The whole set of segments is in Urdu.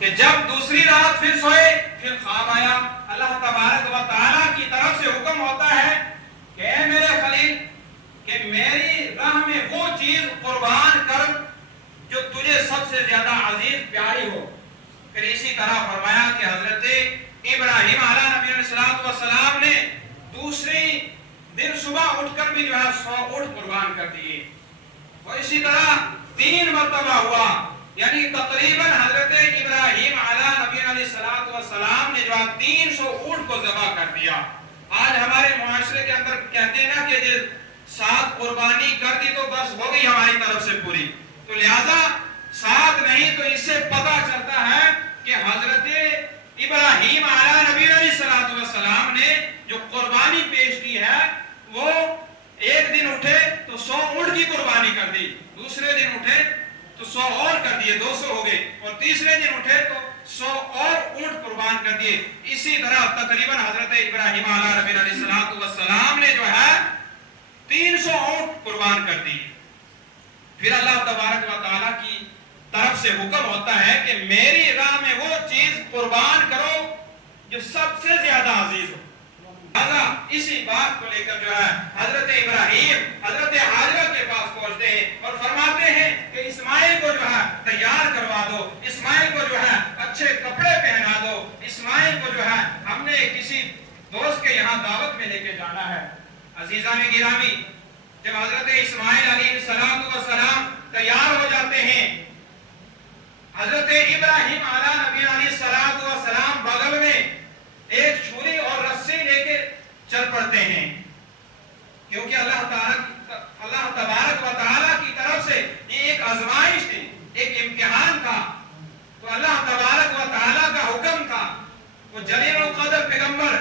کہ جب دوسری رات پھر سوئے، پھر خواب آیا، اللہ تبارک و تعالیٰ کی طرف سے حکم ہوتا ہے کہ اے میرے خلیل، کہ میری راہ میں وہ چیز قربان کر جو تجھے سب سے زیادہ عزیز پیاری ہو۔ پھر اسی طرح فرمایا کہ حضرت ابراہیم علیہ نبی علیہ السلام نے دوسری دن صبح اٹھ کر بھی جو ہے 100 اونٹ قربان کر دیے، اور اسی طرح 3 مرتبہ ہوا، یعنی تقریباً حضرت ابراہیم علیہ نبی علیہ السلام نے جو ہے 300 اونٹ کو ذبح کر دیا۔ آج ہمارے معاشرے کے اندر کہتے ہیں نا کہ 7 قربانی کر دی تو بس ہو گئی ہماری طرف سے پوری، تو لہذا 7 نہیں، تو اس سے پتہ چلتا ہے کہ حضرت ابراہیم علیہ نبی علیہ السلام نے جو قربانی پیش کی ہے وہ ایک دن اٹھے تو 100 اونٹ کی قربانی کر دی، دوسرے دن اٹھے تو 100 اور کر دیے، 200 ہو گئے، اور تیسرے دن اٹھے تو 100 اور اونٹ قربان کر دیے۔ اسی طرح تقریباً حضرت ابراہیم علیہ نبی علیہ السلام نے جو ہے 300 اونٹ قربان کر دی۔ پھر اللہ تبارک و تعالیٰ کی طرف سے حکم ہوتا ہے کہ میری راہ میں وہ چیز قربان کرو جو سب سے زیادہ عزیز ہو۔ اسی بات کو لے کر جو ہے حضرت ابراہیم حضرت حاجرہ کے پاس پہنچتے ہیں اور فرماتے ہیں کہ اسماعیل کو جو ہے تیار کروا دو، اسماعیل کو جو ہے اچھے کپڑے پہنا دو، اسماعیل کو جو ہے ہم نے کسی دوست کے یہاں دعوت میں لے کے جانا ہے۔ عزیزان گرامی، جب حضرت اسماعیل علیہ السلام تیار ہو جاتے ہیں، حضرت ابراہیم علیہ نبی علیہ السلام بغل میں ایک چھری اور رسی لے کے چل پڑتے ہیں، کیونکہ اللہ تبارک و تعالیٰ کی طرف سے یہ ایک آزمائش تھی، ایک امتحان تھا، تو اللہ تبارک و تعالیٰ کا حکم تھا۔ وہ جلیل القدر پیغمبر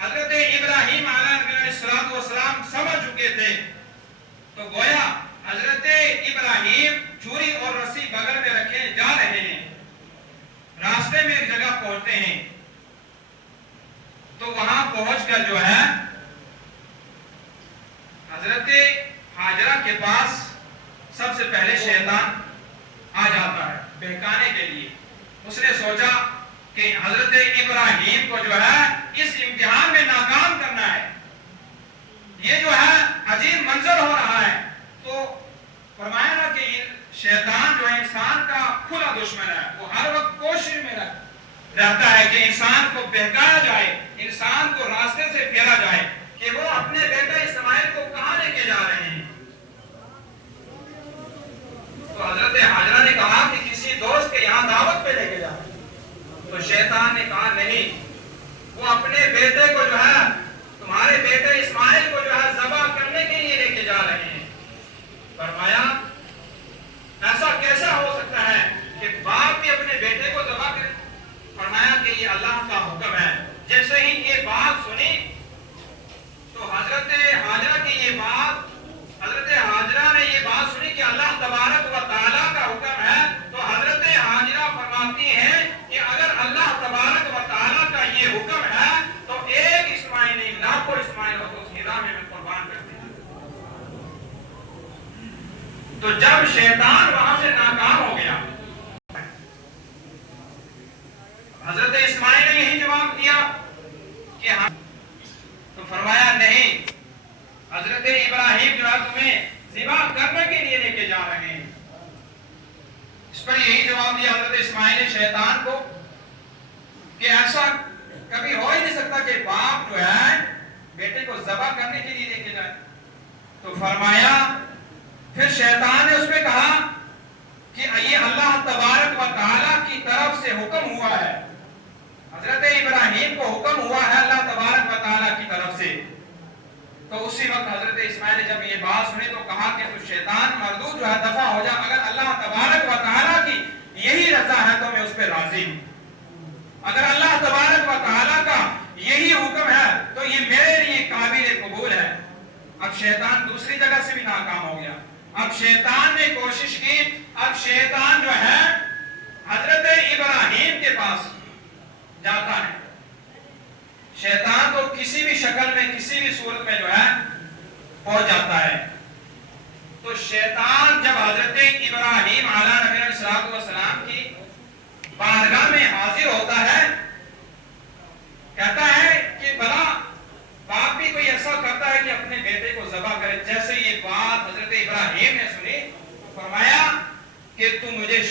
حضرت ابراہیم علیہ السلام سمجھ چکے تھے، تو گویا حضرت ابراہیم چھری اور رسی بغل میں رکھے جا رہے ہیں، راستے میں ایک جگہ پہنچتے ہیں، تو وہاں پہنچ کر جو ہے حضرت حاجرہ کے پاس سب سے پہلے شیطان آ جاتا ہے بہکانے کے لیے۔ اس نے سوچا کہ حضرت ابراہیم کو جو ہے اس امتحان میں ناکام کرنا ہے، یہ جو ہے عجیب منظر ہو رہا ہے، تو فرمایا نا کہ شیطان جو ہے انسان کا کھلا دشمن ہے، وہ ہر وقت کوشش میں رہتا ہے کہ انسان کو بہکایا جائے، انسان کو راستے سے پھیرا جائے کہ وہ اپنے بیٹا اسماعیل کو کہاں لے کے جا رہے ہیں۔ تو حضرت حاجرہ نے کہا کہ کسی دوست کے یہاں دعوت پہ لے کے جا رہے ہیں، تو شیطان نے کہا نہیں، وہ اپنے بیٹے کو جو ہے تمہارے بیٹے اسماعیل کو جو ہے ذبح کرنے کے لیے لے کے جا رہے ہیں۔ فرمایا ایسا کیسا ہو سکتا ہے کہ باپ بھی اپنے بیٹے کو ذبح کرے؟ فرمایا کہ یہ اللہ کا حکم ہے۔ جیسے ہی یہ بات سنی تو حضرت حاجرہ کی یہ بات، حضرت حاجرہ نے یہ بات سنی کہ اللہ تبارک و تعالیٰ کا حکم ہے، تو حضرت حاجرہ فرماتی ہیں کہ اگر اللہ تبارک و تعالیٰ کا یہ حکم ہے تو ایک اسماعیل نہیں، لاکھوں اسماعیل ہو تو اس کی راہ میں قربان کرتے ہیں۔ تو جب شیطان وہاں سے ناکام ہو گیا، حضرت اسماعیل نے یہی جواب دیا کہ ہاں، تو فرمایا نہیں، حضرت ابراہیم جو ہے تمہیں ذبح کرنے کے لیے لے کے جا رہے ہیں۔ اس پر یہی جواب دیا حضرت اسماعیل نے شیطان کو کہ ایسا کبھی ہو ہی نہیں سکتا کہ باپ جو ہے بیٹے کو ذبح کرنے کے لیے لے کے جائے۔ تو فرمایا، پھر شیطان نے اس میں کہا کہ یہ اللہ تبارک و تعالیٰ کی طرف سے حکم ہوا ہے، حضرت ابراہیم کو حکم ہوا ہے اللہ تبارک و تعالیٰ کی طرف سے۔ تو اسی وقت حضرت اسماعیل نے جب یہ بات سنی تو کہا کہ تو شیطان مردود جو ہے دفع ہو جا، اگر اللہ تبارک و تعالیٰ کی یہی رضا ہے تو میں اس پہ راضی ہوں، اگر اللہ تبارک و تعالیٰ کا یہی حکم ہے تو یہ میرے لیے قابل قبول ہے۔ اب شیطان دوسری جگہ سے بھی ناکام ہو گیا، اب شیطان نے کوشش کی، اب شیطان جو ہے حضرت ابراہیم کے پاس جاتا ہے۔ شیطان تو کسی بھی شکل میں کسی بھی صورت میں جو ہے پہنچ جاتا ہے۔ تو شیطان جب حضرت ابراہیم علیہ نبی علیہ السلام کی بات